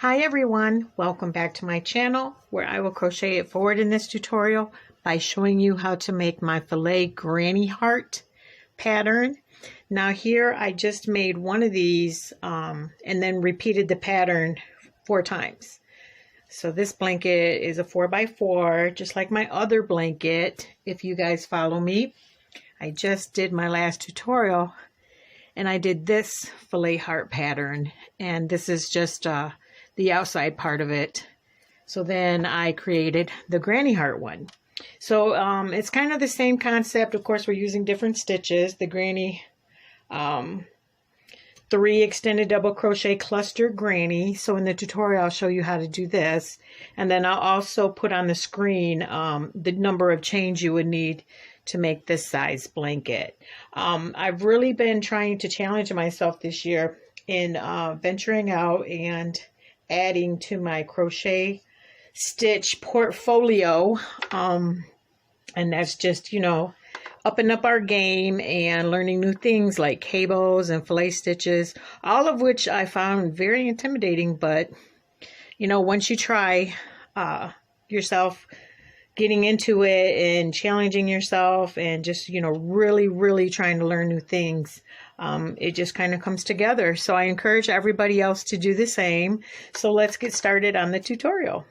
Hi everyone, welcome back to my channel where I will crochet it forward in this tutorial by showing you how to make my Filet granny heart pattern. Now here I just made one of these and then repeated the pattern 4 times. So this blanket is a 4x4 just like my other blanket. If you guys follow me, I just did my last tutorial and I did this Filet heart pattern, and this is just the outside part of it. So then I created the granny heart one. So it's kind of the same concept. Of course, we're using different stitches. The granny 3 extended double crochet cluster granny. So in the tutorial I'll show you how to do this, and then I'll also put on the screen the number of chains you would need to make this size blanket. I've really been trying to challenge myself this year in venturing out and adding to my crochet stitch portfolio, and that's just, you know, upping up our game and learning new things like cables and fillet stitches, all of which I found very intimidating. But you know, once you try yourself getting into it and challenging yourself and just, you know, really trying to learn new things, it just kind of comes together. So I encourage everybody else to do the same. So let's get started on the tutorial.